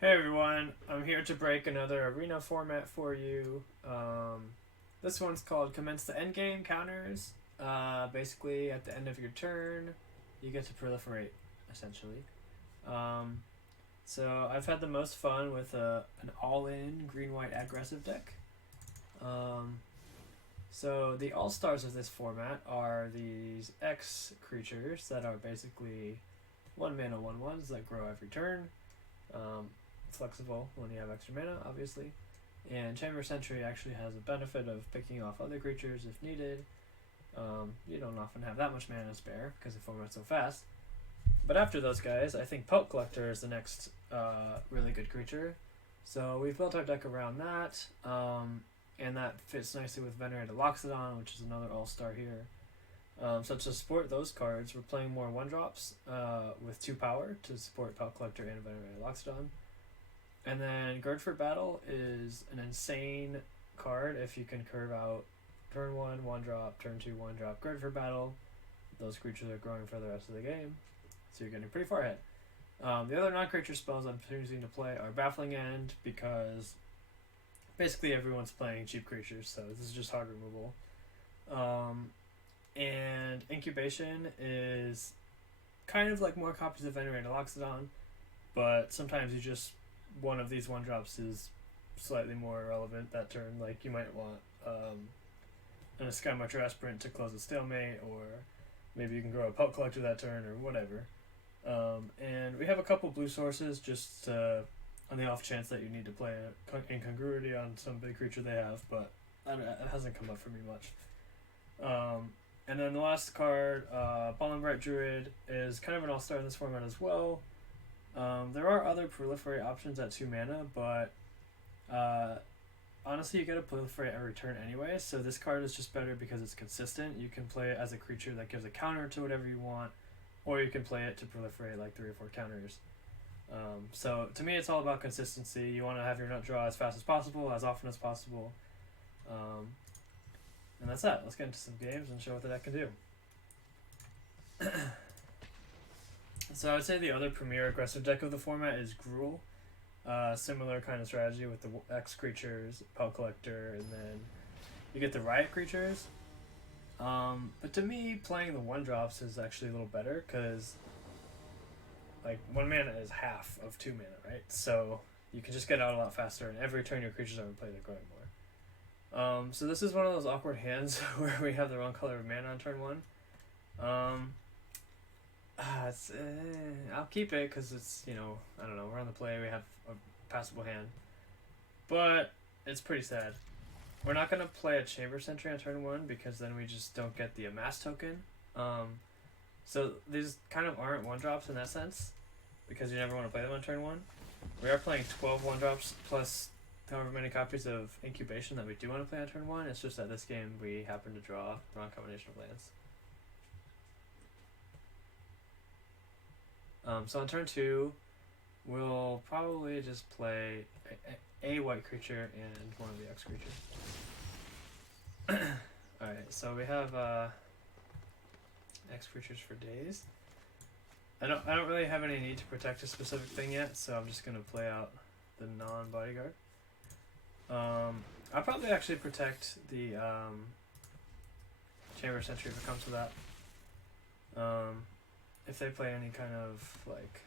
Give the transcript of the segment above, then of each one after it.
Hey everyone, I'm here to break another arena format for you. This one's called Commence the Endgame Counters. Basically, at the end of your turn, you get to proliferate, essentially. Um, so I've had the most fun with an all-in green-white aggressive deck. Um, so the all-stars of this format are these X creatures that are basically 1 mana 1/1s that grow every turn. Um, Flexible when you have extra mana, obviously. And Chamber Sentry actually has a benefit of picking off other creatures if needed. You don't often have that much mana to spare because the format's so fast. But after those guys, I think Pelt Collector is the next really good creature. So we've built our deck around that, and that fits nicely with Venerated Loxodon, which is another all-star here. So to support those cards, we're playing more 1-drops with 2 power to support Pelt Collector and Venerated Loxodon. And then Gird for Battle is an insane card if you can curve out turn 1, 1-drop, turn 2, 1-drop, Gird for Battle. Those creatures are growing for the rest of the game, so you're getting pretty far ahead. The other non-creature spells I'm choosing to play are Baffling End because basically everyone's playing cheap creatures, so this is just hard removal. And Incubation is kind of like more copies of Venerated Loxodon, but sometimes you just one of these 1-drops is slightly more relevant that turn. Like you might want an Skymarcher Aspirant to close a stalemate, or maybe you can grow a Pelt Collector that turn, or whatever. And we have a couple blue sources just on the off chance that you need to play Incongruity on some big creature they have, but it hasn't come up for me much. And then the last card, Bright Druid, is kind of an all-star in this format as well. There are other proliferate options at 2 mana, but honestly you get to proliferate every turn anyway, so this card is just better because it's consistent. You can play it as a creature that gives a counter to whatever you want, or you can play it to proliferate like 3 or 4 counters. So to me it's all about consistency. You want to have your nut draw as fast as possible, as often as possible. And that's that. Let's get into some games and show what the deck can do. So I would say the other premier aggressive deck of the format is Gruul. Similar kind of strategy with the X creatures, Pelt Collector, and then you get the Riot creatures. But to me, playing the 1-drops is actually a little better because like 1 mana is half of 2 mana, right? So you can just get out a lot faster, and every turn your creatures are in play, they're growing more. So this is one of those awkward hands where we have the wrong color of mana on turn 1. I'll keep it because it's, I don't know, we're on the play, we have a passable hand. But it's pretty sad. We're not going to play a Chamber Sentry on turn 1 because then we just don't get the Amass token. So these kind of aren't 1-drops in that sense because you never want to play them on turn 1. We are playing 12 1-drops plus however many copies of Incubation that we do want to play on turn 1. It's just that this game we happen to draw the wrong combination of lands. So on turn 2, we'll probably just play a white creature and one of the X creatures. Alright, so we have X creatures for days. I don't really have any need to protect a specific thing yet, so I'm just gonna play out the non-bodyguard. I'll probably actually protect the Chamber Sentry if it comes to that. If they play any kind of like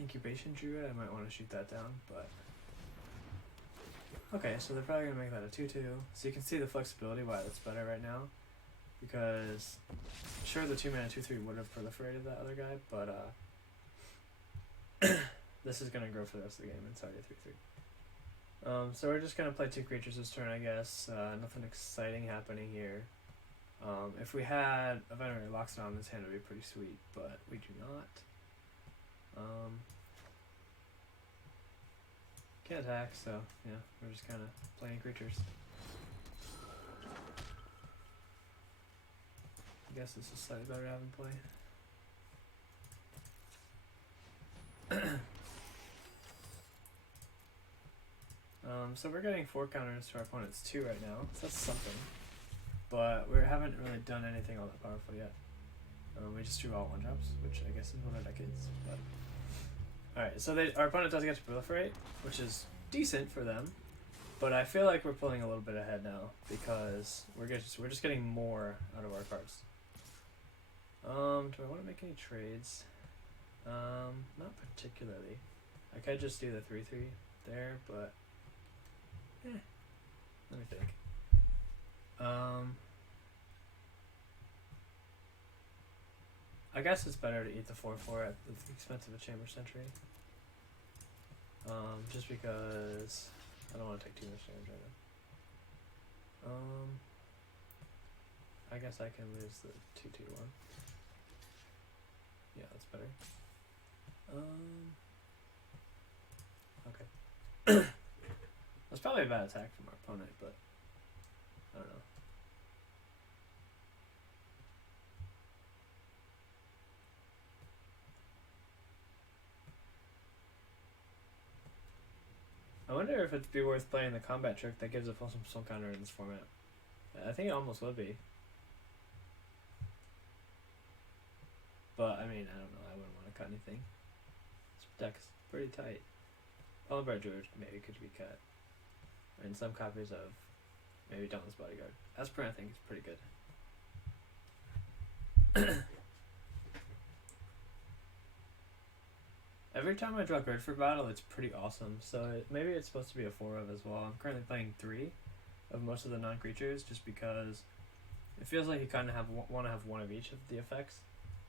Incubation Druid, I might want to shoot that down, but okay, so they're probably gonna make that a 2/2. So you can see the flexibility why that's better right now, because sure the 2 mana 2/3 would have proliferated that other guy, but this is gonna grow for the rest of the game and it's already 3/3. So we're just gonna play 2 creatures this turn, I guess. Nothing exciting happening here. If we had a Venerated Loxodon, this hand would be pretty sweet, but we do not. Can't attack, so yeah, we're just kind of playing creatures. I guess this is slightly better to have in play. So we're getting 4 counters to our opponent's 2 right now, so that's something. But we haven't really done anything all that powerful yet. We just drew all 1-drops, which I guess is what our deck is, but Alright, so our opponent does get to proliferate, which is decent for them. But I feel like we're pulling a little bit ahead now because we're just getting more out of our cards. Do I want to make any trades? Not particularly. I could just do the 3/3 there, but let me think. I guess it's better to eat the 4/4 at the expense of a Chamber Sentry. Just because I don't want to take too much damage right now. I guess I can lose the 2/2/1. Yeah, that's better. Okay. That's probably a bad attack from our opponent, but I don't know. I wonder if it'd be worth playing the combat trick that gives a plus some counter in this format. I think it almost would be. But, I mean, I don't know. I wouldn't want to cut anything. This deck's pretty tight. Oliver George maybe could be cut. And some copies of maybe Dauntless Bodyguard. Aspirant I think is pretty good. Every time I draw Grid for battle, it's pretty awesome. So maybe it's supposed to be a 4 of as well. I'm currently playing 3 of most of the non-creatures just because it feels like you kind of want to have one of each of the effects.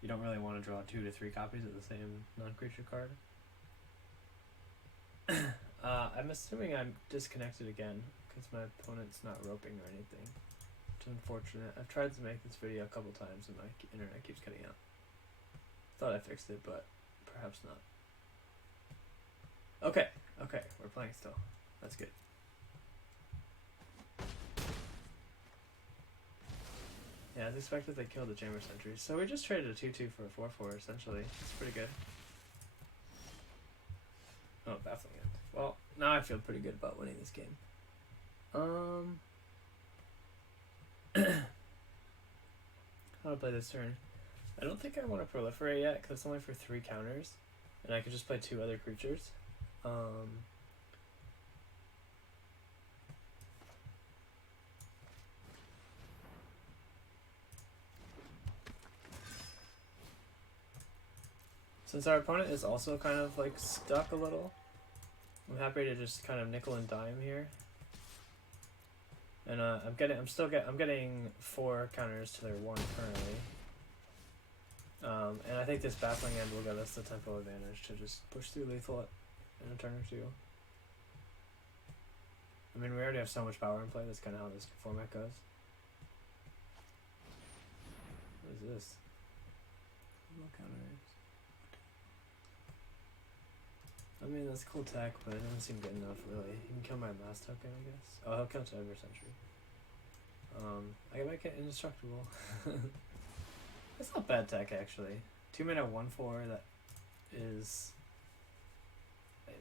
You don't really want to draw 2 to 3 copies of the same non-creature card. I'm assuming I'm disconnected again because my opponent's not roping or anything, which is unfortunate. I've tried to make this video a couple times and my internet keeps cutting out. Thought I fixed it, but perhaps not. Okay, we're playing still. That's good. Yeah, as expected they killed the Chamber Sentry. So we just traded a 2/2 for a 4/4 essentially. It's pretty good. Oh, baffling end. Well, now I feel pretty good about winning this game. How to play this turn? I don't think I want to proliferate yet because it's only for 3 counters, and I could just play 2 other creatures. Since our opponent is also kind of like stuck a little, I'm happy to just kind of nickel and dime here. And I'm getting 4 counters to their 1 currently. And I think this baffling end will give us the tempo advantage to just push through lethal in a turn or 2. I mean, we already have so much power in play. That's kind of how this format goes. What is this? No counters. I mean, that's cool tech, but it doesn't seem good enough, really. He can kill my last token, I guess. Oh, he'll kill Chamber Sentry. I can make it indestructible. That's not bad tech, actually. 2 mana 1/4 that is...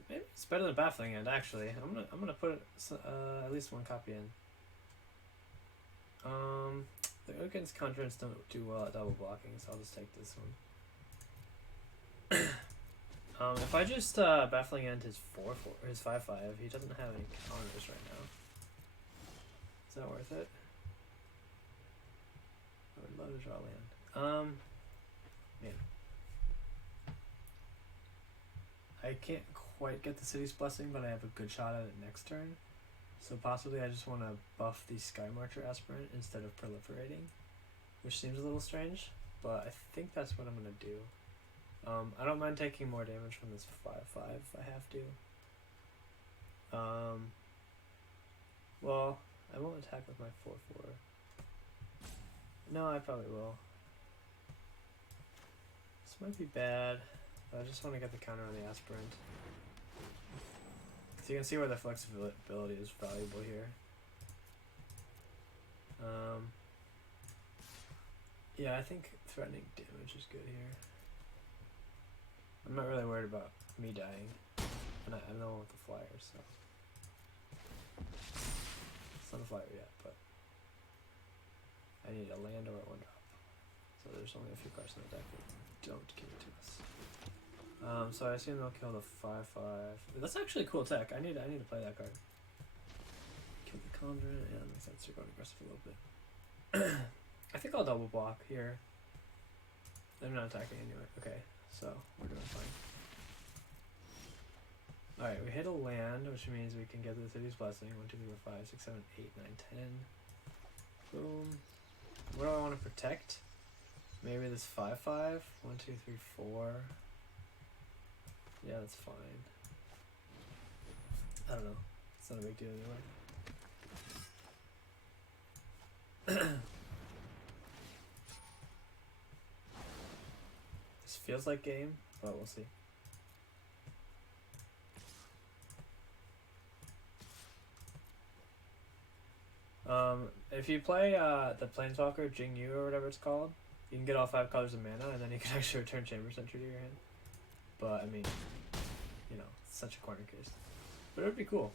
Maybe it's better than Baffling End, actually. I'm gonna put at least 1 copy in. The Ukin's Conjurants don't do well at double blocking, so I'll just take this one. If I just Baffling End his 4/4 or his 5/5, he doesn't have any counters right now. Is that worth it? I would love to draw land. Man. I can't quite get the City's Blessing, but I have a good shot at it next turn. So possibly I just want to buff the Sky Marcher Aspirant instead of proliferating, which seems a little strange, but I think that's what I'm going to do. I don't mind taking more damage from this 5/5 if I have to. Well, I won't attack with my 4/4. No, I probably will. This might be bad, but I just want to get the counter on the Aspirant. So you can see where the flexibility is valuable here. Yeah, I think threatening damage is good here. I'm not really worried about me dying, and I'm the one with the flyer, so it's not a flyer yet, but I need a land or a 1-drop. So there's only a few cards in the deck that don't give it to us. So I assume they'll kill the 5/5. That's actually a cool tech. I need to play that card. Kill the Conjurant, and the sense you're going aggressive a little bit. I think I'll double block here. They're not attacking anyway. Okay, so we're doing fine. Alright, we hit a land, which means we can get the City's Blessing. 1, 2, 3, 4, 5, 6, 7, 8, 9, 10. Boom. What do I want to protect? Maybe this 5/5. 1, 2, 3, 4. Yeah, that's fine. I don't know. It's not a big deal anyway. This feels like game, but we'll see. If you play the Planeswalker, Jing Yu or whatever it's called, you can get all 5 colors of mana, and then you can actually return Chamber Sentry to your hand. But, I mean, you know, it's such a corner case. But it would be cool.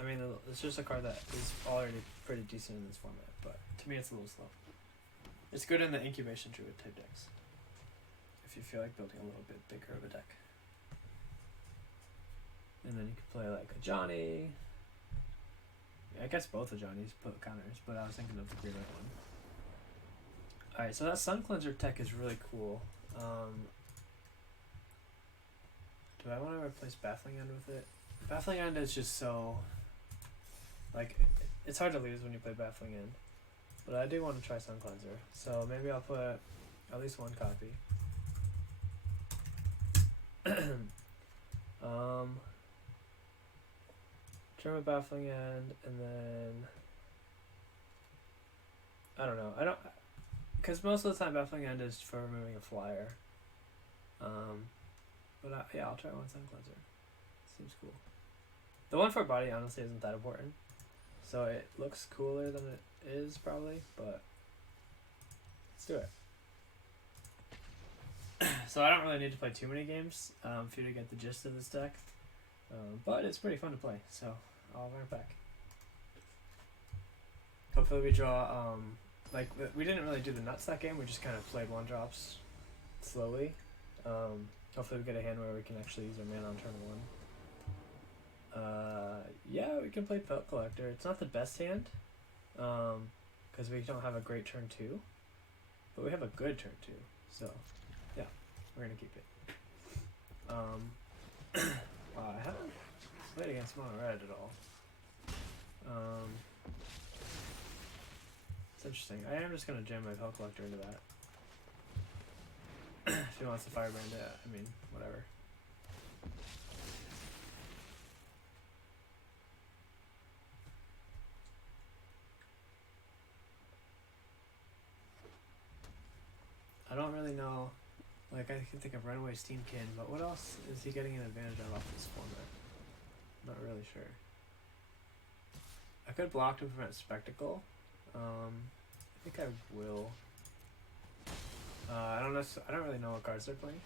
I mean, it's just a card that is already pretty decent in this format, but to me it's a little slow. It's good in the Incubation Druid type decks, if you feel like building a little bit bigger of a deck. And then you can play like a Johnny. I guess both of Johnny's put counters, but I was thinking of the green red one. Alright, so that Sun Cleanser tech is really cool. Do I want to replace Baffling End with it? Baffling End is just so... like, it's hard to lose when you play Baffling End. But I do want to try Sun Cleanser, so maybe I'll put at least 1 copy. Turn with Baffling End, and then... I don't know. I don't... because most of the time Baffling End is for removing a flyer. But yeah, I'll try 1 Sun Cleanser. Seems cool. The one for body honestly isn't that important. So it looks cooler than it is probably, but let's do it. So I don't really need to play too many games for you to get the gist of this deck. But it's pretty fun to play, so I'll run it back. Hopefully we draw, like, we didn't really do the nuts that game, we just kind of played 1-drops slowly. Hopefully we get a hand where we can actually use our mana on turn 1. Yeah, we can play Pelt Collector. It's not the best hand, because we don't have a great turn 2, but we have a good turn 2, so yeah, we're gonna keep it. I haven't played against Mono Red at all. It's interesting. I am just gonna jam my Pelt Collector into that. If he wants to Firebrand it, I mean, whatever. I don't really know, like I can think of Runaway Steamkin, but what else is he getting an advantage of off this format? Not really sure. I could block to prevent Spectacle. I think I will. I don't know. I don't really know what cards they're playing.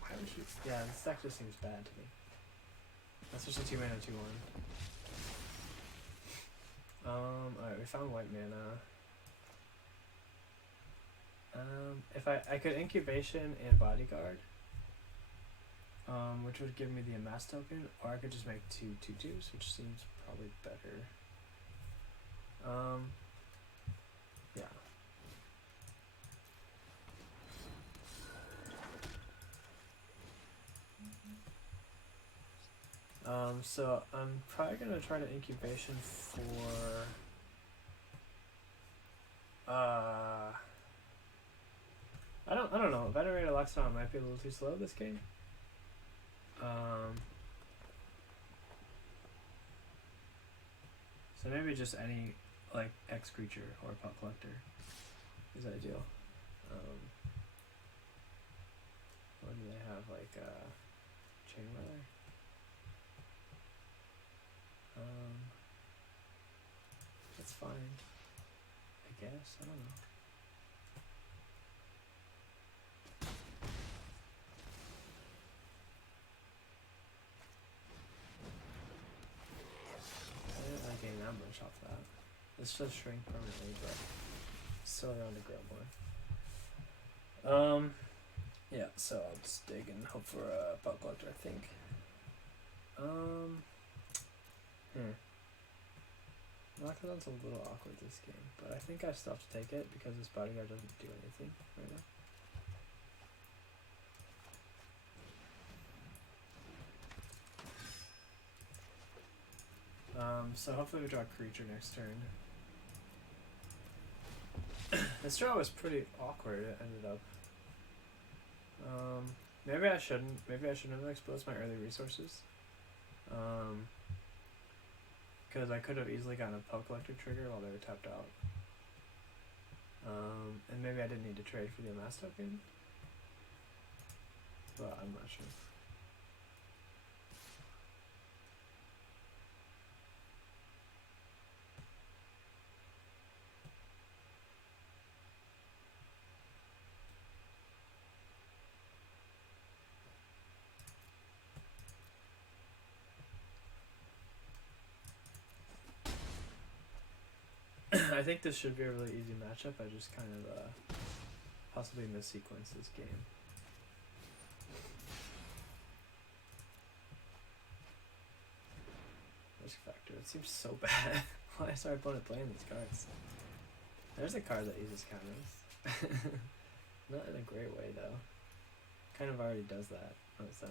Why would you? Yeah, this deck just seems bad to me. That's just a 2 mana 2/1. Alright, we found white mana. If I could Incubation and Bodyguard, which would give me the Amass token, or I could just make 2 2/2s, which seems probably better. Yeah. So I'm probably gonna try to Incubation for I don't know. Venerated Loxodon might be a little too slow this game. So maybe just any like X creature or Pelt Collector is ideal. What do they have, like Chain Weather? That's fine, I guess. I don't know. I didn't like getting that much off that. This does shrink permanently, but still around to grow more. Yeah. so I'll just dig and hope for a bug collector, I think. Lockdown's a little awkward this game, but I think I still have to take it because this bodyguard doesn't do anything right now. So hopefully we draw a creature next turn. This draw was pretty awkward, it ended up. Maybe I shouldn't have exposed my early resources. Because I could have easily gotten a Pelt Collector trigger while they were tapped out. And maybe I didn't need to trade for the Amass token. But I'm not sure. I think this should be a really easy matchup. I just kind of possibly missequence this game. Risk factor. It seems so bad. Why I started playing these cards. There's a card that uses counters. Not in a great way though. Kind of already does that on its own.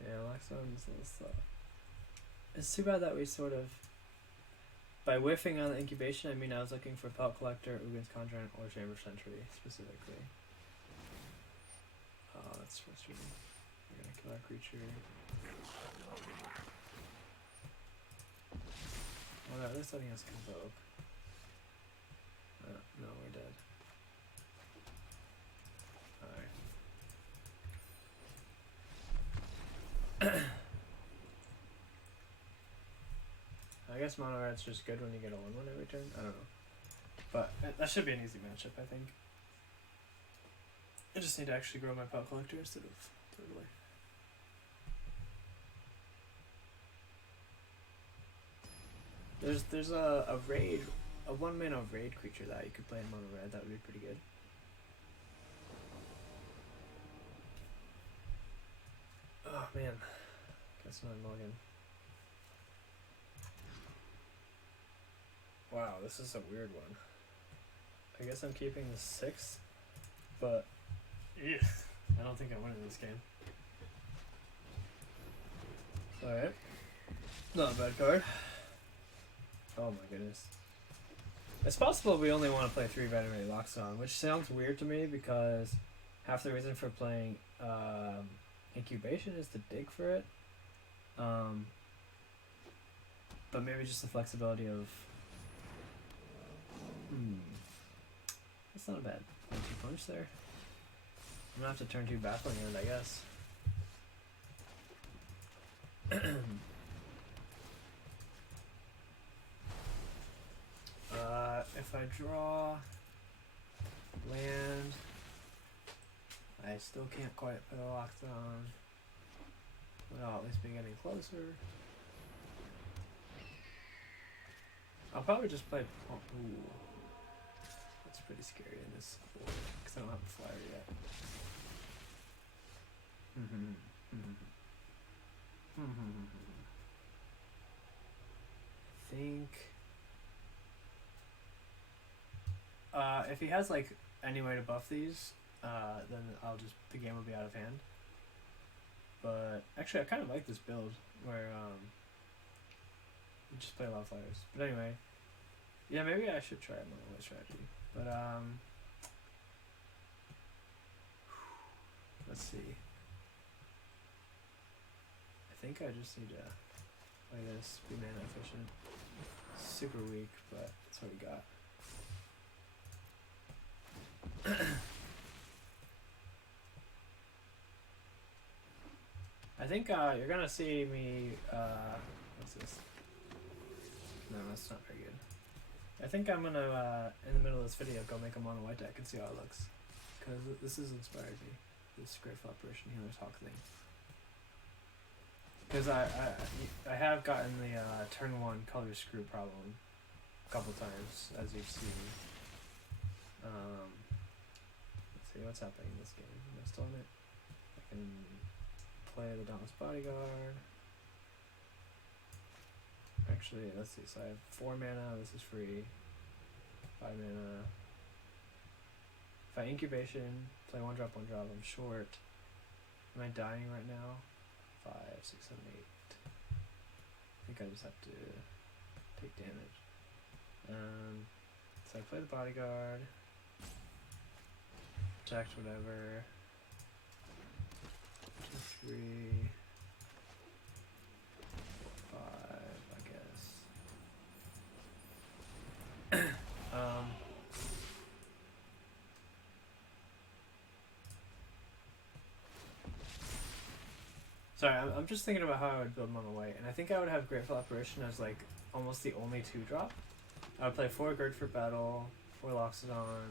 Yeah, Lockstone's a little slow. It's too bad that we sort of, by whiffing on the incubation, I mean I was looking for Pelt Collector, Ugin's Conjurant, or Chamber Sentry specifically. Oh, that's frustrating. We're gonna kill our creature. Oh, no, this letting us Convoke. No, we're dead. Alright. I guess mono red's just good when you get a 1/1 every turn. I don't know. But that should be an easy matchup, I think. I just need to actually grow my Pelt Collector instead of throw it away. There's a raid, a 1-mana raid creature that you could play in mono red. That would be pretty good. Oh man, guess not mulligan. Wow, this is a weird one. I guess I'm keeping the 6, but yeah, I don't think I'm winning this game. Alright. Not a bad card. Oh my goodness. It's possible we only want to play 3 Venomary Lockstone, which sounds weird to me because half the reason for playing Incubation is to dig for it. But maybe just the flexibility of... That's not a bad 1-2 punch there. I'm gonna have to turn 2 Baffling End, I guess. If I draw land, I still can't quite put a Lockdown. But I'll at least be getting closer. I'll probably just play. Oh, ooh. That's pretty scary in this board because I don't have a flyer yet. I think if he has like any way to buff these, then the game will be out of hand. But actually, I kind of like this build where you just play a lot of flyers. But anyway, yeah, maybe I should try my own strategy. But let's see. I think I just need to play this, be mana efficient. Super weak, but that's what we got. I think you're gonna see me. What's this? No, that's not very good. I think I'm gonna, in the middle of this video, go make a mono white deck and see how it looks. Because this has inspired me. This Grateful Operation Healer's Hawk thing. Because I have gotten the turn 1 color screw problem a couple times, as you've seen. what's happening in this game. Am I still in it? I can play the Dauntless Bodyguard. Actually, let's see. So I have 4 mana. This is free. 5 mana. If I incubation, play 1 drop, 1 drop. I'm short. Am I dying right now? 5, 6, 7, 8. I think I just have to take damage. So I play the Bodyguard. Protect whatever. 2, 3, 4, 5, I guess. Sorry, I'm just thinking about how I would build Mono White, and I think I would have Grateful Apparition as like almost the only 2-drop. I would play 4 Gird for Battle, 4 Loxodon,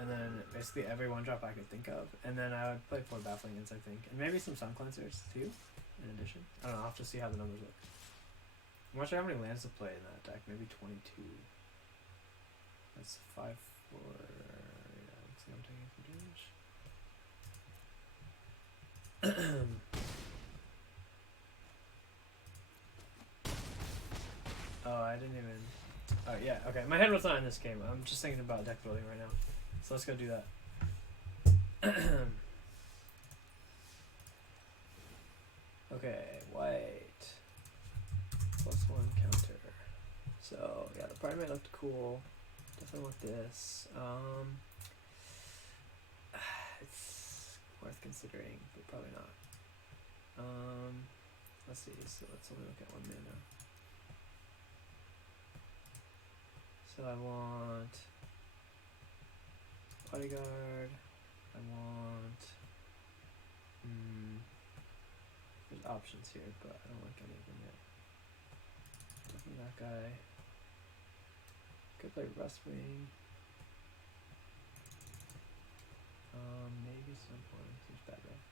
and then basically every 1-drop I could think of, and then I would play 4 Baffling Winds, I think, and maybe some Sun Cleansers too, in addition. I don't know, I'll have to see how the numbers look. I'm not sure how many lands to play in that deck, maybe 22. That's 5, 4, yeah, let's see, I'm taking some damage. Oh, I didn't even... Oh, yeah, okay. My head was not in this game. I'm just thinking about deck building right now. So let's go do that. Okay, white. +1 counter. So, yeah, the Primate looked cool. Definitely want this. It's worth considering, but probably not. Let's see, so let's only look at 1 mana. So I want Bodyguard, I want, there's options here, but I don't like any of them yet. Definitely that guy. Could play Rustwing. Maybe Sunhorn, seems bad though.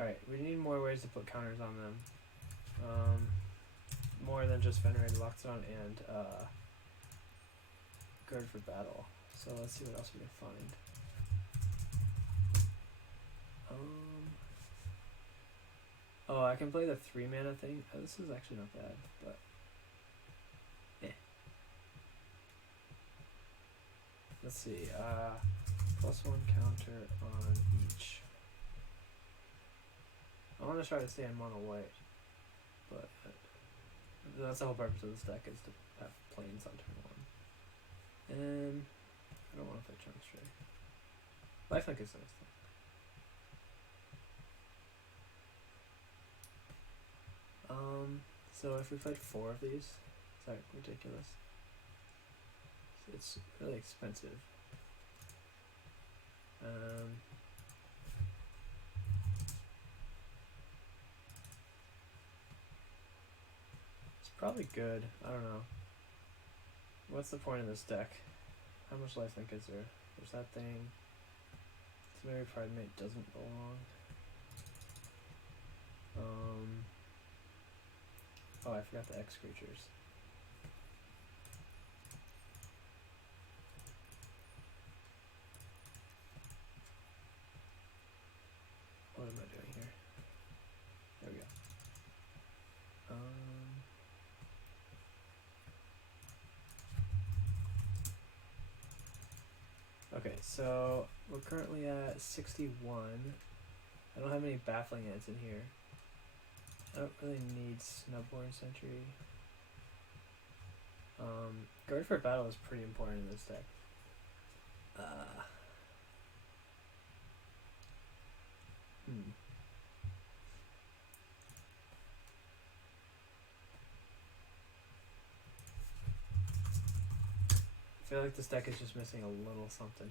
Alright, we need more ways to put counters on them. More than just Venerated Loxodon and Gird for Battle. So let's see what else we can find. Oh, I can play the 3 mana thing. Oh, this is actually not bad, but let's see. +1 counter on each. I want to try to stay on Mono White, but that's the whole purpose of this deck, is to have planes on turn 1. And I don't want to play Trunk Stray. Lifelink is nice though. So if we played 4 of these, is that ridiculous? It's really expensive. It's probably good. I don't know. What's the point of this deck? How much lifelink is there? There's that thing. So maybe Primate doesn't belong. Oh, I forgot the X creatures. What am I doing here? There we go. Okay, so we're currently at 61. I don't have any Baffling Ants in here. I don't really need Snubborn Sentry. Guard for Battle is pretty important in this deck. I feel like this deck is just missing a little something.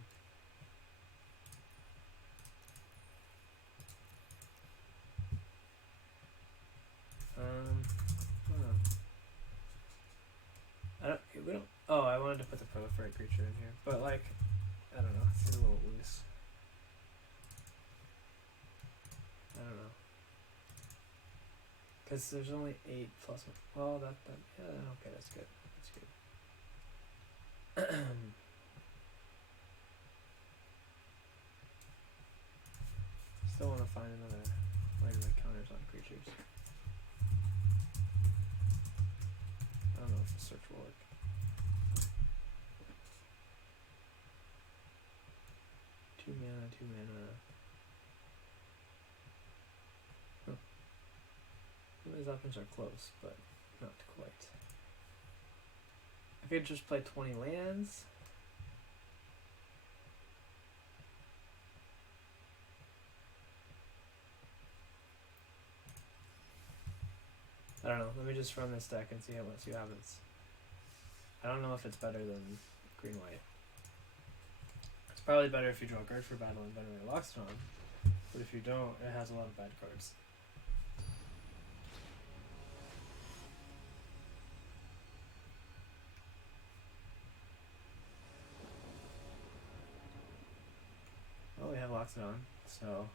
We don't. Oh, I wanted to put the proliferate creature in here, but like, I don't know. It's a little loose. I don't know. Because there's only 8 plus 1. Well, yeah, okay, that's good. That's Still want to find another way to make counters on creatures. I don't know if the search will work. Two mana. Huh. Some of these options are close, but not quite. I could just play 20 lands. I don't know. Let me just run this deck and see what happens. I don't know if it's better than green-white. It's probably better if you draw Guard for Battle and Venerate Lockstone, but if you don't, it has a lot of bad cards. Well, we have Lockstone, so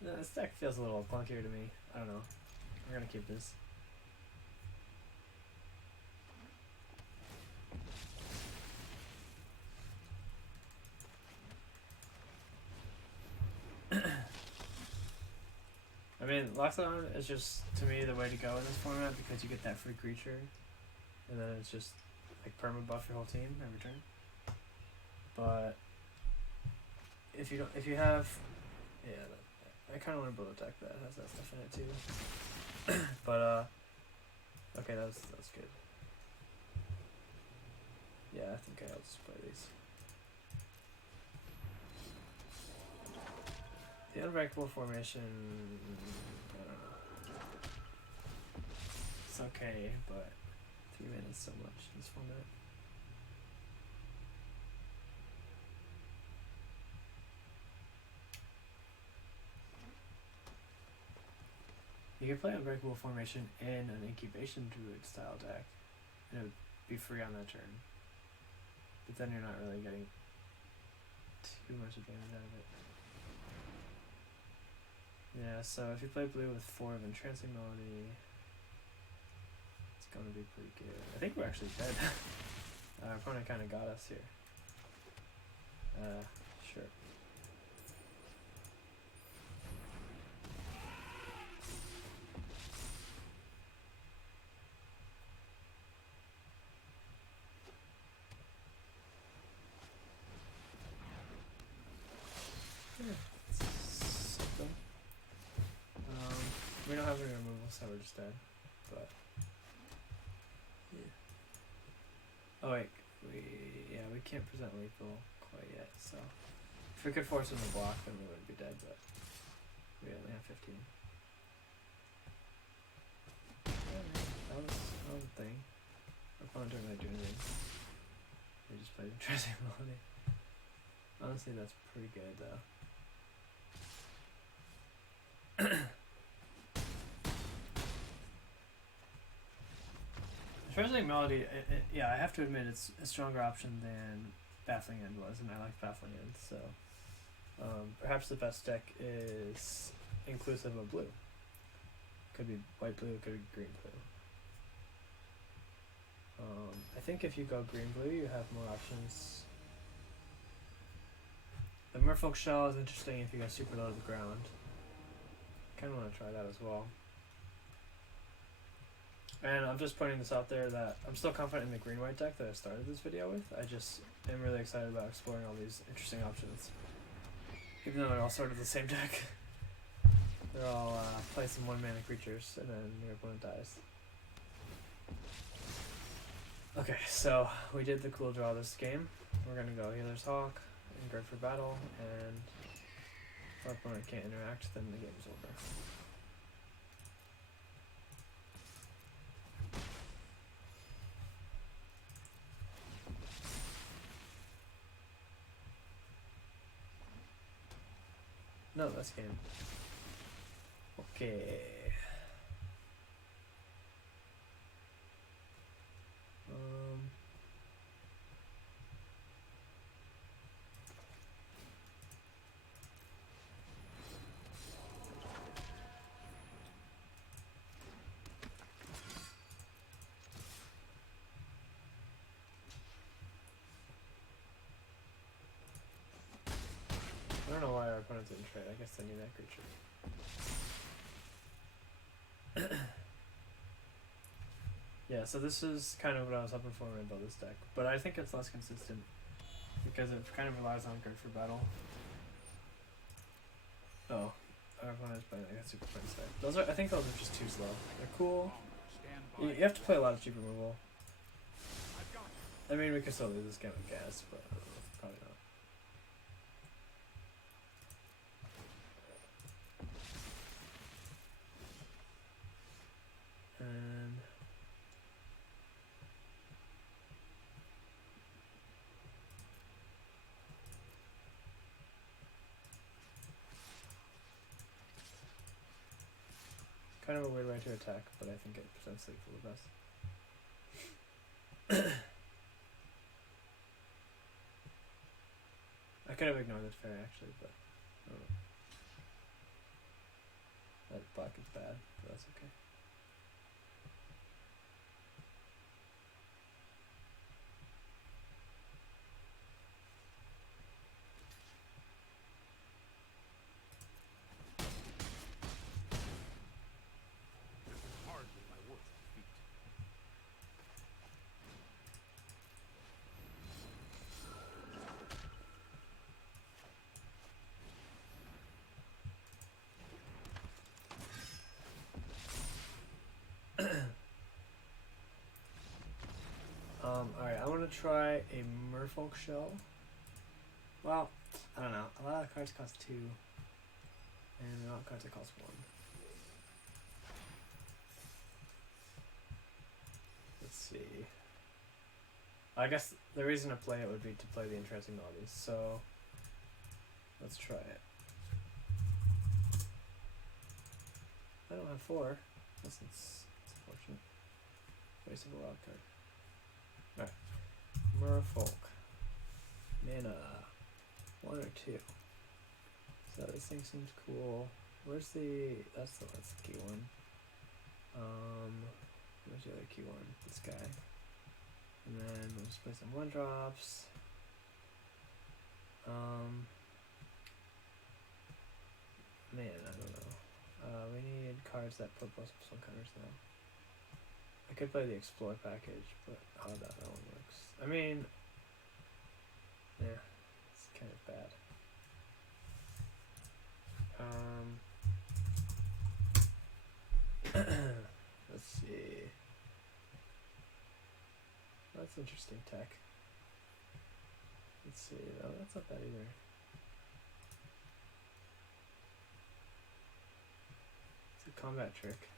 this deck feels a little clunkier to me. I don't know. We're gonna keep this. I mean, Lockstone is just, to me, the way to go in this format because you get that free creature, and then it's just like perma buff your whole team every turn. But if you have, yeah, I kind of want to build a deck that has that stuff in it too. But okay, that was good. Yeah, I think I'll just play these. The Unbreakable formation, I don't know. It's okay, but 3 mana is so much in this format. You can play Unbreakable formation in an Incubation Druid style deck, and it would be free on that turn. But then you're not really getting too much advantage out of it. Yeah, so if you play blue with 4 of Entrancing Melody, it's gonna be pretty good. I think we're actually dead. Our opponent kind of got us here. Sure. Something. We don't have any removal, so we're just dead. But yeah. Oh wait, we can't present lethal quite yet. So if we could force him to block, then we wouldn't be dead. But we only have 15. Yeah, that was a thing. Our opponent didn't really do anything. They just played Entrancing Melody. Honestly, that's pretty good though. Entrancing Melody, yeah, I have to admit it's a stronger option than Baffling End was, and I like Baffling End, so perhaps the best deck is inclusive of blue. Could be white blue, could be green blue. I think if you go green blue, you have more options. The Merfolk Shell is interesting if you go super low to the ground. Kind of want to try that as well. And I'm just pointing this out there that I'm still confident in the green-white deck that I started this video with. I just am really excited about exploring all these interesting options. Even though they're all sort of the same deck. They're all play some 1-mana creatures and then your opponent dies. Okay, so we did the cool draw this game. We're gonna go Healer's Hawk and Guard for Battle, and if our opponent can't interact, then the game's over. No, that's game. Okay. I guess I need that creature. Yeah, so this is kind of what I was hoping for when I built this deck, but I think it's less consistent because it kind of relies on card for battle. Oh, everyone is playing like a super prince deck. Those are, I think those are just too slow. They're cool. You have to play a lot of cheap removal. I mean, we could still lose this game with gas, but probably not. And kind of a weird way to attack, but I think it presents like for the best. I could have ignored this fairy actually, but I don't know. That black is bad, but that's okay. Alright, I want to try a Merfolk Shell. Well, I don't know. A lot of cards cost 2, and a lot of cards that cost 1. Let's see. I guess the reason to play it would be to play the Interesting Melodies, so let's try it. I don't have 4. That's unfortunate. Waste of a wild card. Alright. Merfolk. Mana. 1 or 2. So this thing seems cool. Where's the... that's the key one. Where's the other key one? This guy. And then we'll just play some 1-drops. Man, I don't know. We need cards that put ++1 counters now. I could play the Explore package, but how that one works. I mean, yeah, it's kind of bad. Let's see. That's interesting tech. Let's see. Oh, that's not bad either. It's a combat trick.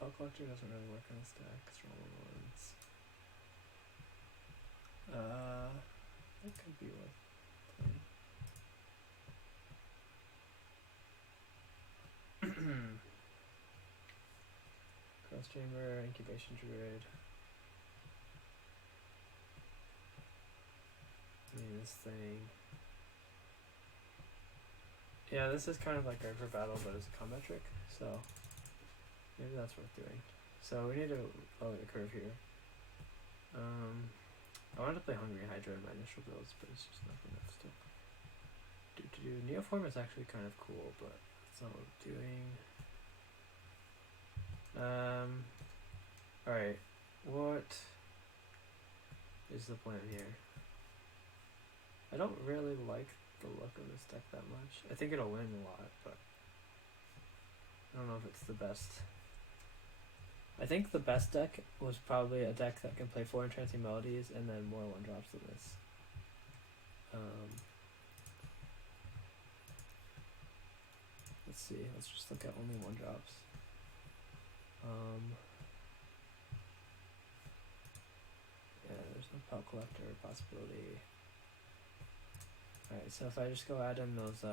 Pelt Collector doesn't really work on this deck. It's roll ones. That could be worth playing. Cross Chamber, Incubation Druid. I mean, this thing. Yeah, this is kind of like Guard for Battle, but it's a combat trick, so maybe that's worth doing. So we need to lower the curve here. I wanted to play Hungry Hydra in my initial builds, but it's just not enough still. Neoform is actually kind of cool, but that's not what I'm doing. Alright, what is the plan here? I don't really like the look of this deck that much. I think it'll win a lot, but I don't know if it's the best. I think the best deck was probably a deck that can play 4 Entrancing Melodies and then more 1-drops than this. Let's see, let's just look at only 1-drops. Yeah, there's no Pelt Collector possibility. Alright, so if I just go add in those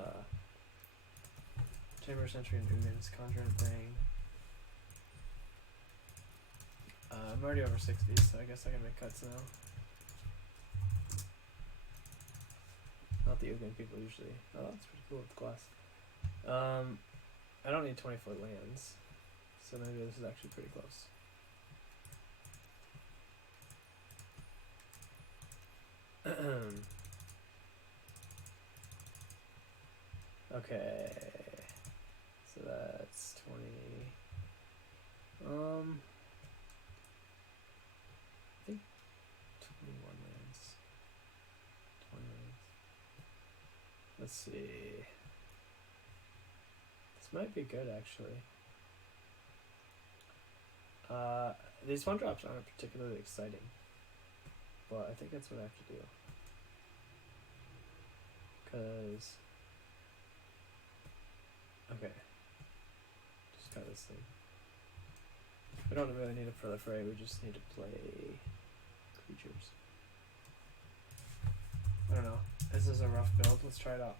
Chamber Sentry and Umin's Conjurant thing. I'm already over 60, so I guess I can make cuts now. Not the Ugin people usually. Oh, that's pretty cool with glass. I don't need 20-foot lands, so maybe this is actually pretty close. Okay. So that's 20. I think 21 lands. 20 lands. Let's see. This might be good actually. These one drops aren't particularly exciting, but I think that's what I have to do. Cause okay, just got this thing. We don't really need to proliferate. We just need to play creatures. I don't know. This is a rough build. Let's try it out.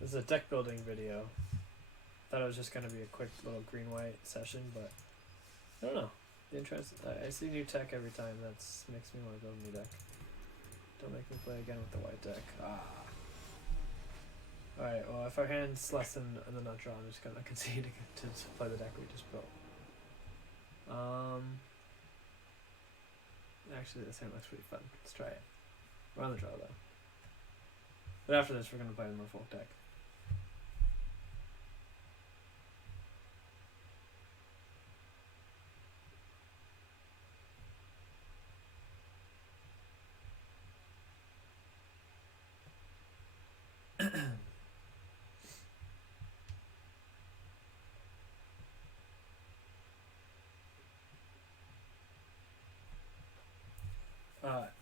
This is a deck building video. Thought it was just gonna be a quick little green-white session, but I don't know. The interest. I see new tech every time. That's makes me want to build a new deck. Don't make me play again with the white deck. Alright, well, if our hand's less than the nut draw, I'm just gonna concede to play the deck we just built. Actually, this hand looks pretty fun. Let's try it. We're on the draw, though. But after this, we're gonna play a more folk deck.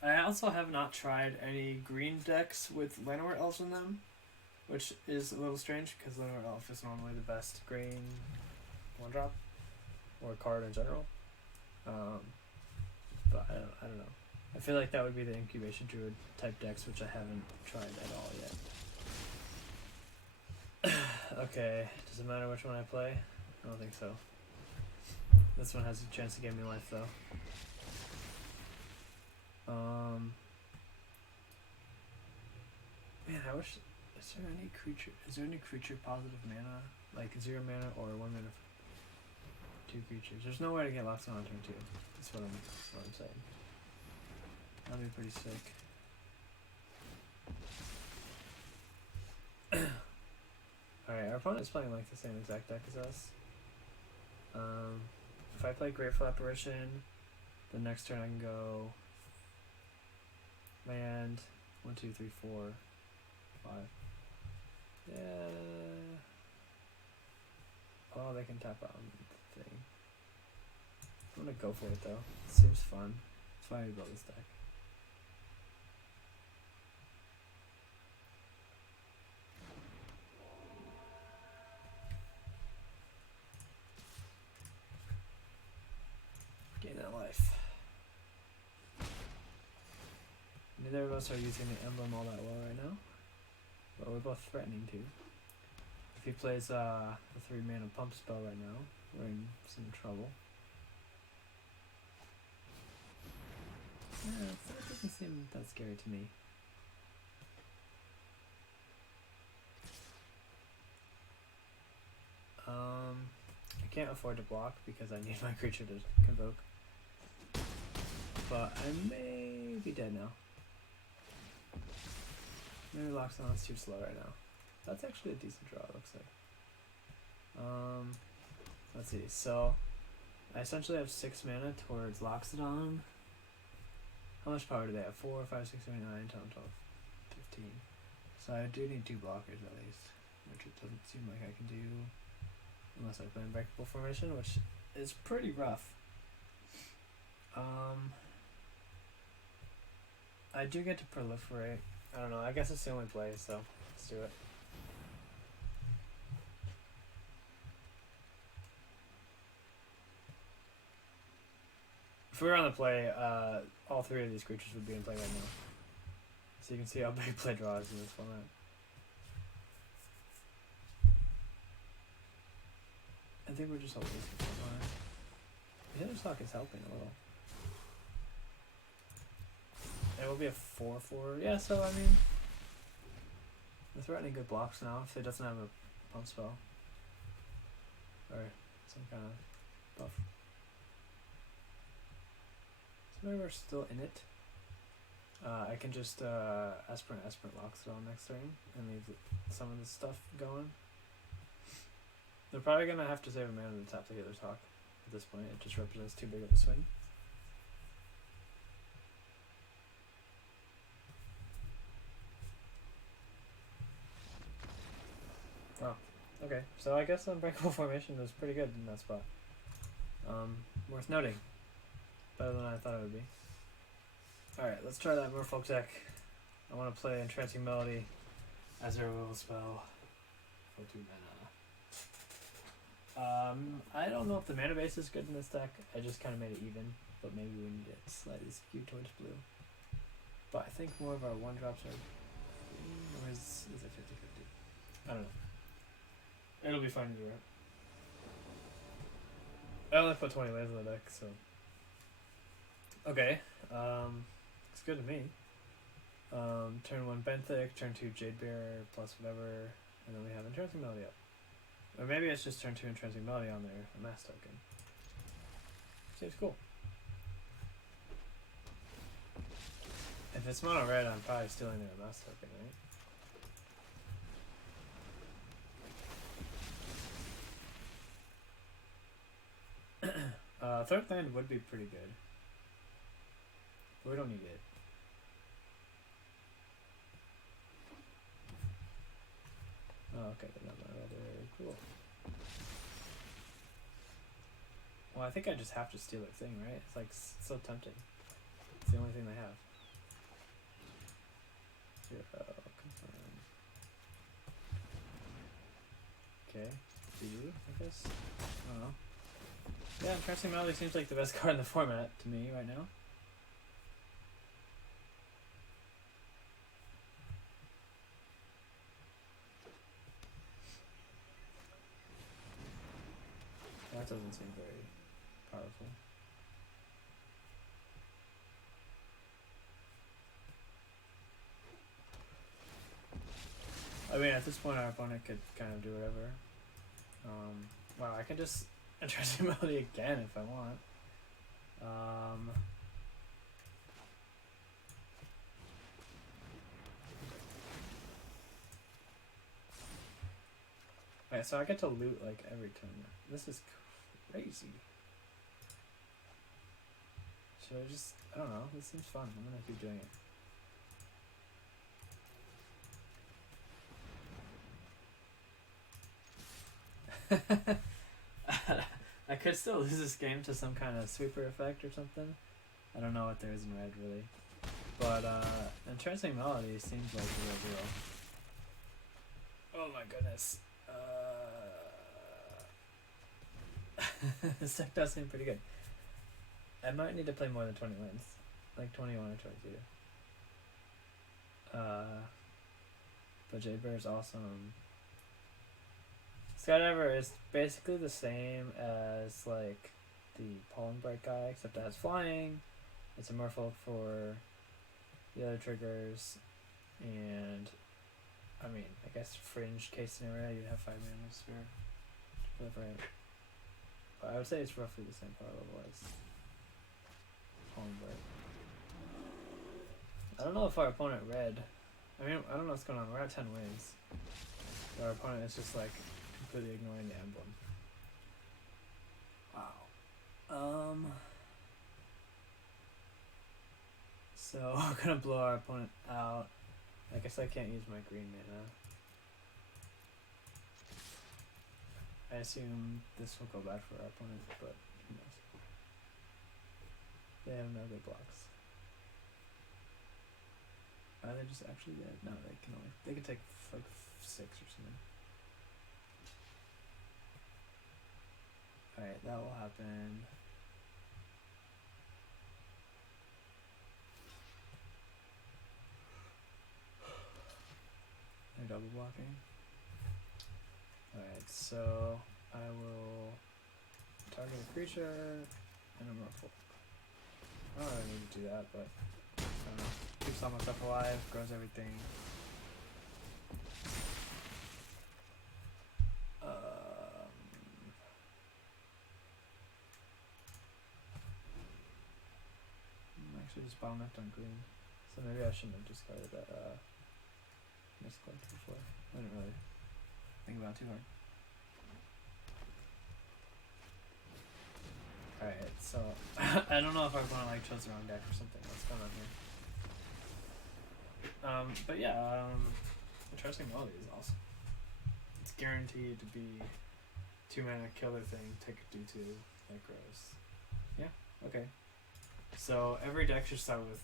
I also have not tried any green decks with Llanowar Elves in them, which is a little strange because Llanowar Elf is normally the best green one drop or card in general. But I don't know. I feel like that would be the incubation druid type decks, which I haven't tried at all yet. Okay, does it matter which one I play? I don't think so. This one has a chance to give me life though. Man, I wish. Is there any creature positive mana? Like 0 mana or 1 mana for 2 creatures? There's no way to get locked on turn 2. That's what I'm saying. That'd be pretty sick. Alright, our opponent's playing like the same exact deck as us. If I play Grateful Apparition, the next turn I can go land 1, 2, 3, 4, 5. Yeah. Oh, they can tap out on the thing. I'm gonna go for it though. It seems fun. That's why I built this deck. Gain that life. Neither of us are using the emblem all that well right now, but we're both threatening to. If he plays the 3 mana pump spell right now, we're in some trouble. Yeah, that doesn't seem that scary to me. I can't afford to block because I need my creature to convoke. But I may be dead now. Maybe Loxodon's too slow right now. That's actually a decent draw, it looks like. Let's see. So, I essentially have 6 mana towards Loxodon. How much power do they have? 4, 5, 6, 7, 8, 9, 10, 12, 15. So I do need 2 blockers at least, which it doesn't seem like I can do unless I play Unbreakable Formation, which is pretty rough. I do get to proliferate. I don't know, I guess it's the only play, so let's do it. If we were on the play, all 3 of these creatures would be in play right now. So you can see how big play draw is in this format. I think we're just always the Hinterstock is helping a little. It will be a 4/4. Yeah, so I mean, we're threatening good blocks now if it doesn't have a pump spell or some kind of buff. So maybe we're still in it. I can just Aspirant locks it on next turn and leave some of this stuff going. They're probably gonna have to save a mana to tap the Healer's Hawk at this point. It just represents too big of a swing. Oh, okay. So I guess Unbreakable Formation was pretty good in that spot. Worth noting. Better than I thought it would be. Alright, let's try that Merfolk deck. I want to play Entrancing Melody as our will spell for 2 mana. I don't know if the mana base is good in this deck. I just kind of made it even, but maybe we need it slightly skewed towards blue. But I think more of our 1-drops are... Or is it 50-50? I don't know. It'll be fine either way. I only put 20 lands in the deck, so... Okay, looks good to me. Turn 1 Benthic, turn 2 Jadebearer, plus whatever, and then we have Entrancing Melody up. Or maybe it's just turn 2 Entrancing Melody on there, a mass token. Seems cool. If it's mono red, I'm probably stealing their mass token, right? Third land would be pretty good. But we don't need it. Oh, okay, they're not rather cool. Well, I think I just have to steal their thing, right? It's like so tempting. It's the only thing they have. 0, confirm. Okay, do you, I guess? I don't know. Yeah, Entrancing Melody seems like the best card in the format to me right now. That doesn't seem very powerful. I mean, at this point, our opponent could kind of do whatever. Wow, I can just Entrancing Melody again if I want. Okay, so I get to loot like every turn. This is crazy. Should I just... I don't know. This seems fun. I'm gonna keep doing it. I could still lose this game to some kind of sweeper effect or something. I don't know what there is in red, really. But, Entrancing Melody seems like the real deal. Oh my goodness. This deck does seem pretty good. I might need to play more than 20 lands. Like 21 or 22. But Jadebearer is awesome. Skydiver is basically the same as like the Pollen Bright guy, except it has flying. It's a Merfolk for the other triggers, and I mean, I guess fringe case scenario, you'd have 5 mana to spare to proliferate. But I would say it's roughly the same power level as Pollen Bright. I don't know if our opponent red. I mean, I don't know what's going on. We're at 10 wins. Our opponent is just like completely ignoring the emblem. Wow. So we're gonna blow our opponent out. I guess I can't use my green mana. I assume this will go bad for our opponent, but who knows. They have no good blocks. Are they just actually dead? No, they can take like 6 or something. Alright, that will happen. They're double blocking. Alright, so I will target a creature and a Merfolk. I don't really need to do that, but I don't know. Keeps all my stuff alive, grows everything. I'm actually just bottlenecked on green, So maybe I shouldn't have discarded that misclick before. I didn't really think about it too hard. Alright, so I don't know if I want to like chose the wrong deck or something. What's going on here? But yeah, interesting melody is awesome. It's guaranteed to be 2 mana killer thing, take a do2, Aggros. Yeah, okay. So every deck should start with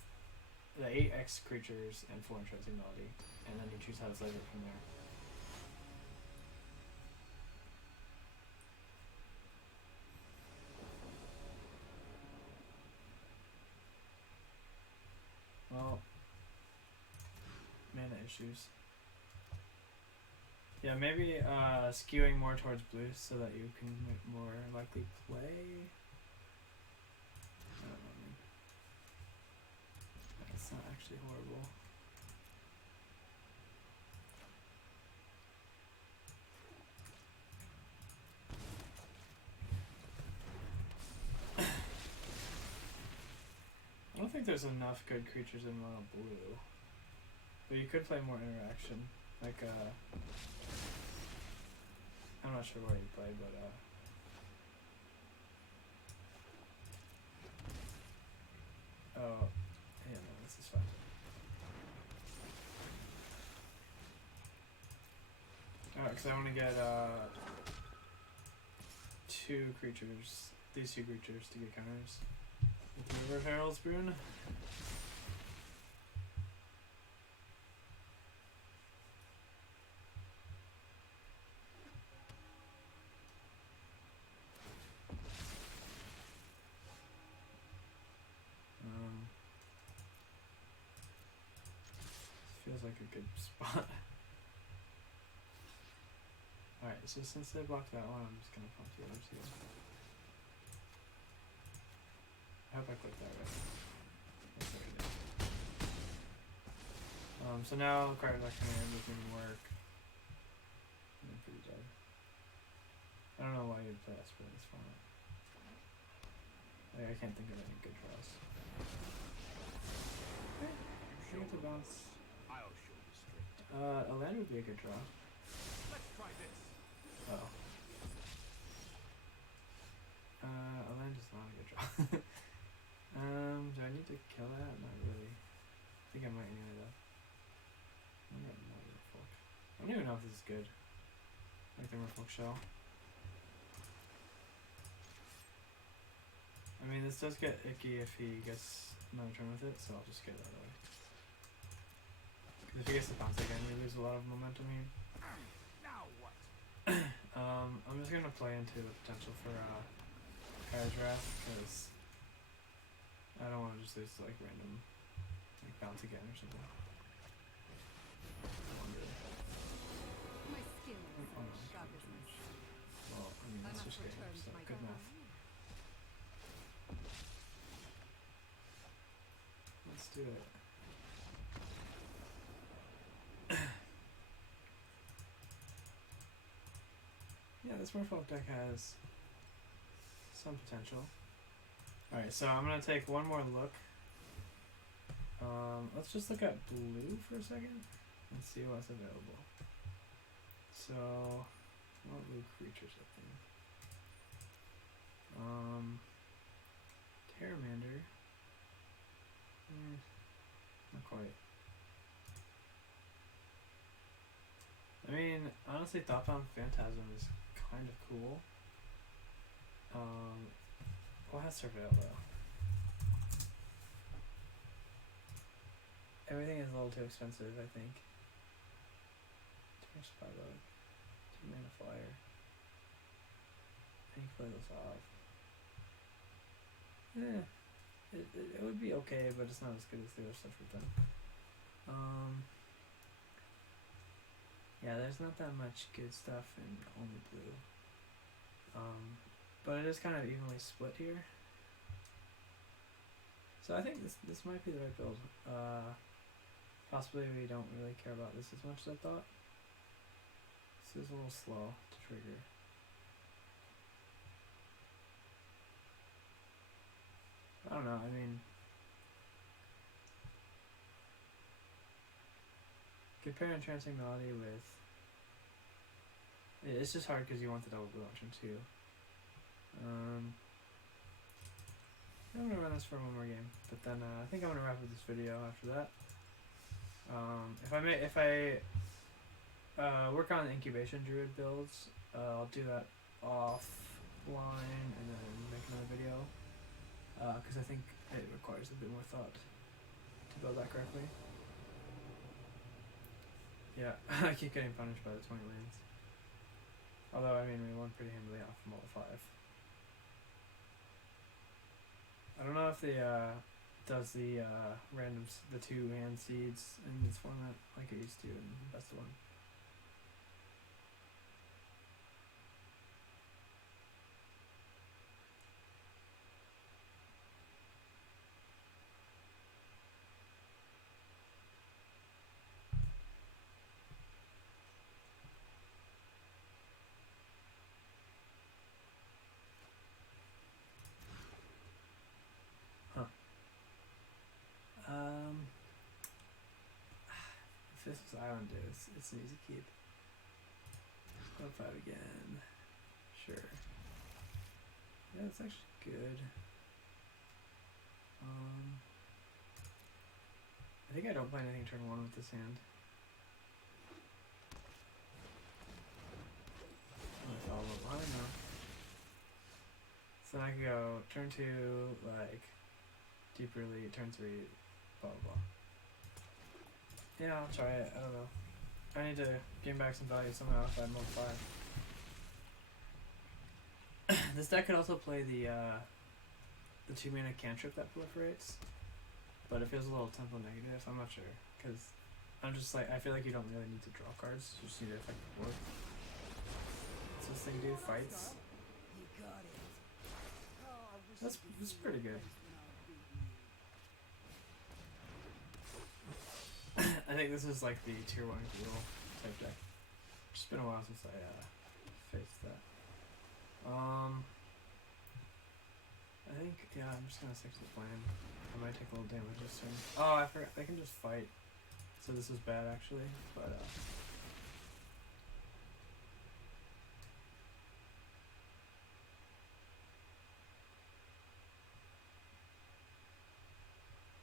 the 8x creatures and 4 interesting melody, and then you choose how to flavor it from there. Well, mana issues. Yeah, maybe skewing more towards blue so that you can more likely play. I don't know, man. It's not actually horrible. I don't think there's enough good creatures in mono blue. But you could play more interaction. Like, I'm not sure where you play, but, oh, yeah, no, this is fine. Alright, because I want to get, 2 creatures, these 2 creatures to get counters. River Herald's Boon. Feels like a good spot. Alright, so since they blocked that one, I'm just gonna pump the others here. I hope I clicked that right. That's what I did. So now card recommend doesn't even work. I'm pretty dead. I don't know why you'd play Esper in this format. Like, I can't think of any good draws. Okay, I get to bounce. I'll show you straight. A land would be a good draw. Let's try this. Oh. A land is not a good draw. Do I need to kill that? Not really. I think I might anyway though. I don't even know if this is good. Like the Merfolk Shell. I mean, this does get icky if he gets another turn with it, so I'll just get it out of the way. Because if he gets the bounce again, we lose a lot of momentum here. Now what? I'm just gonna play into the potential for Kai's Wrath, because I don't want to just lose to like random like bounce again or something. My skill is sharp as my sword. Well, I mean, I that's must just game, return so to my good garden. math. Let's do it. Yeah, this Merfolk deck has some potential. Alright, so I'm going to take one more look. Let's just look at blue for a second and see what's available. So, what blue creatures I think? Terramander. Not quite. I mean, honestly, Thoughtbound Phantasm is kind of cool. What has Surveil though? Everything is a little too expensive, I think. Too much Spybug. 2 mana flyer. I can play those off. Yeah. It would be okay, but it's not as good as the other stuff we've done. Yeah, there's not that much good stuff in only blue. But it is kind of evenly split here. So I think this might be the right build. Possibly we don't really care about this as much as I thought. This is a little slow to trigger. I don't know, I mean, could pair Entrancing Melody with... It's just hard because you want the double blue on turn 2. I'm gonna run this for one more game, but then I think I'm gonna wrap up this video after that. If I work on incubation druid builds, I'll do that offline and then make another video, because I think it requires a bit more thought to build that correctly. Yeah, I keep getting punished by the 20 lanes. Although, I mean, we won pretty handily off from all 5. I don't know if the does the randoms, the 2-hand seeds in this format like it used to in Best of 1. If this was Island Day, it's an easy keep. Go 5 again. Sure. Yeah, it's actually good. I think I don't play anything turn 1 with this hand. I don't know. So then I could go turn 2, like, Deep Elite, turn 3, blah blah blah. Yeah, I'll try it. I don't know. I need to gain back some value somehow if I multiply. This deck could also play the 2-mana cantrip that proliferates, but it feels a little tempo negative. I'm not sure, because I'm just like, I feel like you don't really need to draw cards. You just need to affect the board. What's this thing do? Fights? That's pretty good. I think this is like the tier 1 duel type deck. It's been a while since I faced that. I think, yeah, I'm just gonna stick to the plan. I might take a little damage this turn. Oh, I forgot, they can just fight. So this is bad actually, but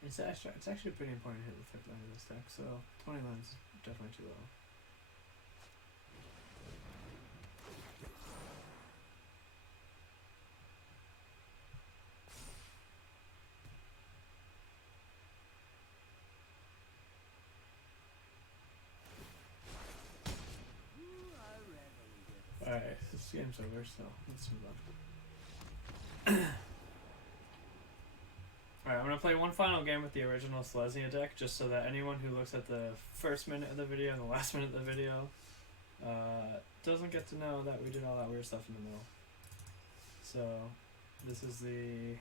it's actually pretty important to hit the 5th line of this deck, so 20 lines is definitely too low. Alright, this game's over, so let's move on. Alright, I'm gonna play one final game with the original Selesnya deck, just so that anyone who looks at the first minute of the video and the last minute of the video doesn't get to know that we did all that weird stuff in the middle. So, this is the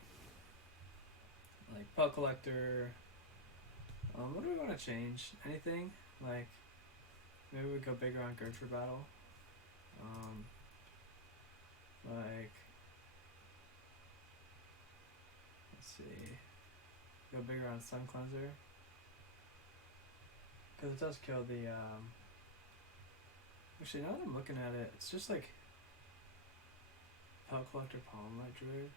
like Pelt Collector. What do we want to change? Anything? Like, maybe we go bigger on Gerd for battle. Like, let's see, go bigger on Sun Cleanser, because it does kill the, actually now that I'm looking at it, it's just like Pelt Collector, Palmlight Druid.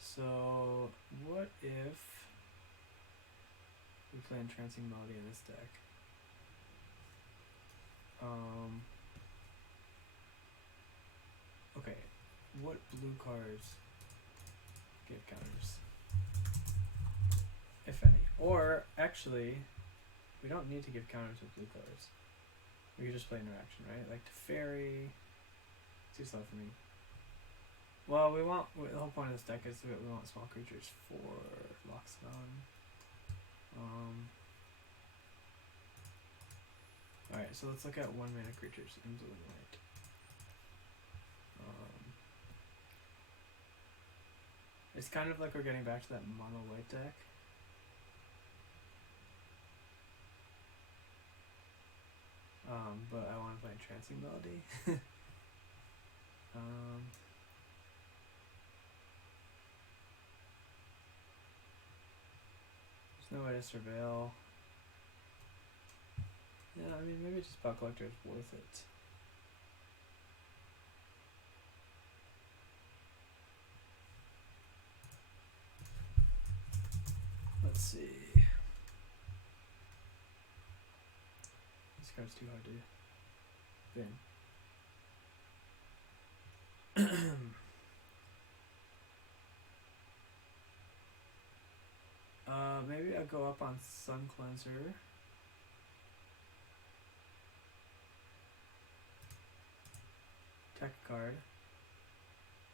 So, what if we play Entrancing Melody in this deck? Okay, what blue cards get counters? If any. Or, actually, we don't need to give counters with blue cards. We could just play interaction, right? Like Teferi. Too slow for me. Well, the whole point of this deck is that we want small creatures for Loxodon. Alright, so let's look at 1-mana creatures in blue and white. It's kind of like we're getting back to that mono white deck. But I want to play Entrancing Melody. There's no way to surveil. Yeah, I mean, maybe just Spell Collector is worth it. Let's see. This card's too hard to bin. Maybe I'll go up on Sun Cleanser. Tech card.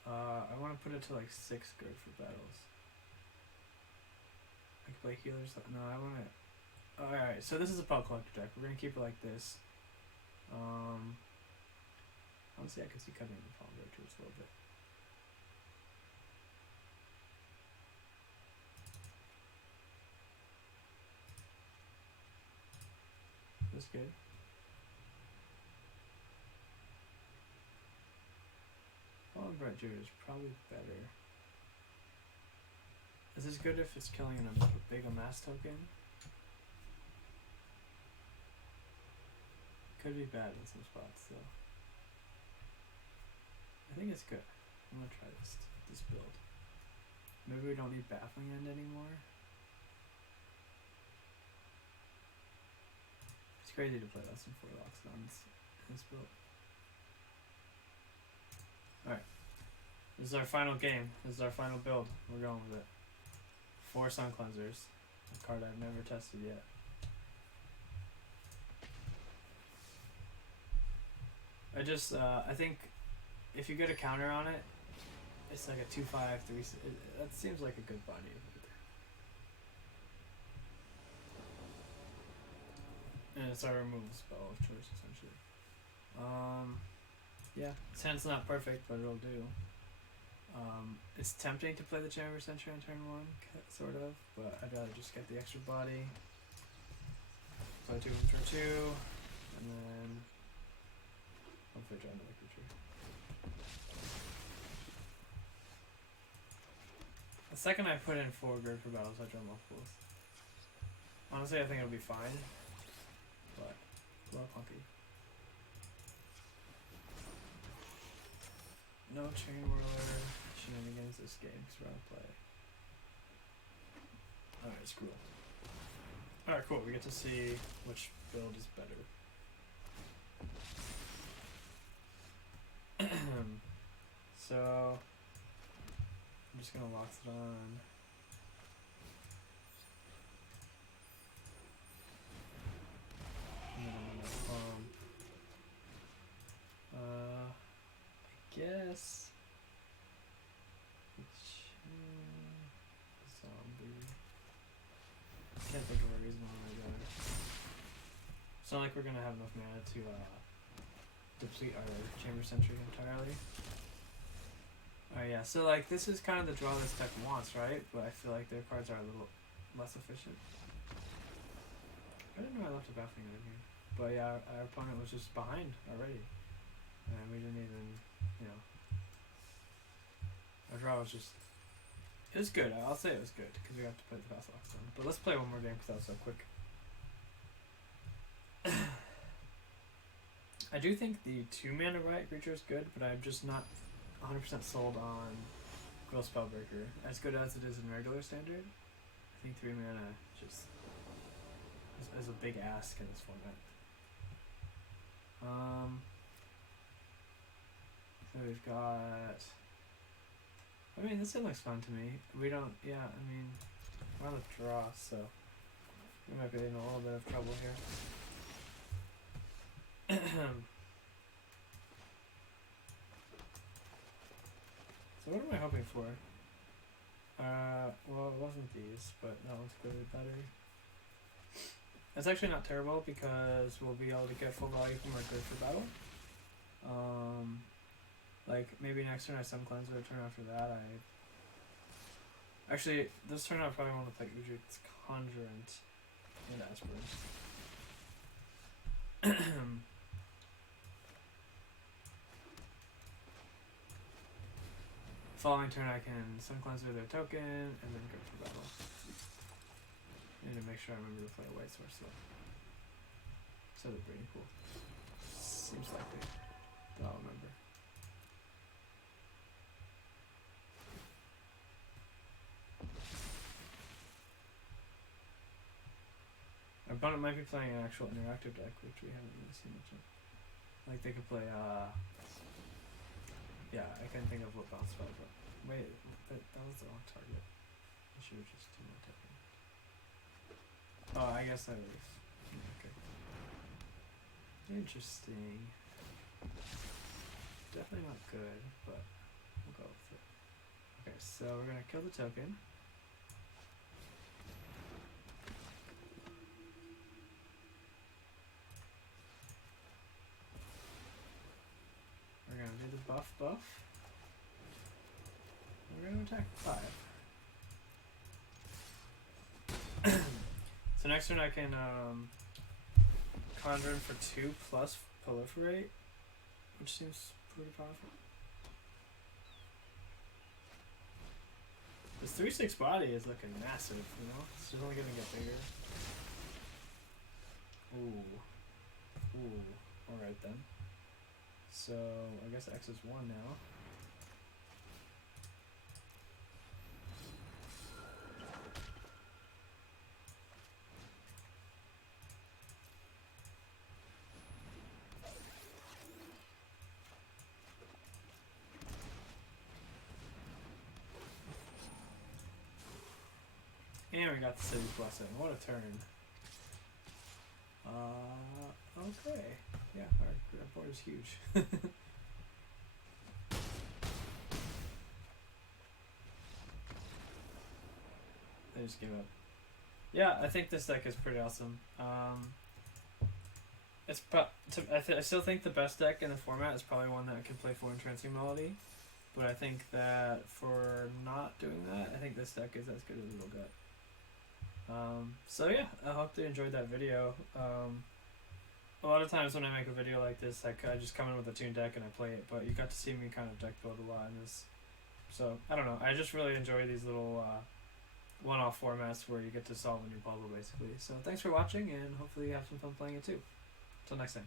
I want to put it to like 6 good for battles. I can play healers. No, I want to. Alright, so this is a Spell Collector deck. We're gonna keep it like this. Honestly, I could see cutting the Palm Breaker just a little bit. That's good. Palm Breaker is probably better. Is this good if it's killing a big amass token? Could be bad in some spots though. I think it's good. I'm gonna try this build. Maybe we don't need Baffling End anymore. It's crazy to play less than 4 locks on this build. Alright. This is our final game. This is our final build. We're going with it. 4 Sun Cleansers. A card I've never tested yet. I think if you get a counter on it, it's like a 2/5, 3. That seems like a good body. And it's our removal spell of choice, essentially. Yeah, its hand's not perfect, but it'll do. It's tempting to play the Chamber Sentry on turn 1, sort of, but I'd rather just get the extra body. Play 2 on turn 2, and then hopefully draw another creature. The second I put in 4 grid for battles, I draw multiples. Honestly, I think it'll be fine, but a little clunky. No Chain Whirler shenanigans this game, because we're gonna play. Alright, screw it. Alright, cool. We get to see which build is better. So, I'm just gonna lock it on. And then I'm gonna I guess. Zombie. Can't think of a reason why I got it. It's not like we're gonna have enough mana to deplete our Chamber Sentry entirely. Oh yeah, so like this is kind of the draw this deck wants, right? But I feel like their cards are a little less efficient. I didn't know I left a Baffling End in here. But yeah, our opponent was just behind already. And we didn't even, you know. Our draw was just... It was good, I'll say it was good, because we have to play the fast locks on. But let's play one more game because that was so quick. I do think the 2 mana Riot creature is good, but I'm just not 100% sold on Growth Spellbreaker. As good as it is in regular standard, I think 3 mana just is a big ask in this format. So we've got... I mean, this thing looks fun to me. We don't... Yeah, I mean... We're on the draw, so... We might be in a little bit of trouble here. So what am I hoping for? Well, it wasn't these, but that one's clearly better. It's actually not terrible because we'll be able to get full value from our grid for battle. Like, maybe next turn I Sun Cleanser, the turn after that Actually, this turn I probably want to play Udric's Conjurant and Asperger's. Following turn I can Sun Cleanser their token and then go for battle. I need to make sure I remember to play a white source though. So they're pretty cool. Seems likely. But I'll remember. Our opponent might be playing an actual interactive deck, which we haven't really seen much of. Like they could play, yeah, I can't think of what bounce spell, but wait, that was the wrong target. I should have just done that token. Oh, I guess I was. Okay. Interesting. Definitely not good, but we'll go with it. Okay, so we're gonna kill the token. We're gonna do the buff. We're gonna attack 5. So next turn I can conjure for 2 plus proliferate, which seems pretty powerful. This 3/6 body is looking massive, you know? It's just only gonna get bigger. Ooh. Alright then. So I guess X is 1 now. And we got the City's Blessing. What a turn. Okay. Yeah, our board is huge. I just gave up. Yeah, I think this deck is pretty awesome. I still think the best deck in the format is probably one that can play 4 Entrancing Melody. But I think that for not doing that, I think this deck is as good as it'll get. So yeah, I hope they enjoyed that video. A lot of times when I make a video like this, I just come in with a tuned deck and I play it, but you got to see me kind of deck build a lot in this. So, I don't know, I just really enjoy these little one-off formats where you get to solve a new puzzle basically. So thanks for watching, and hopefully you have some fun playing it too. Until next time.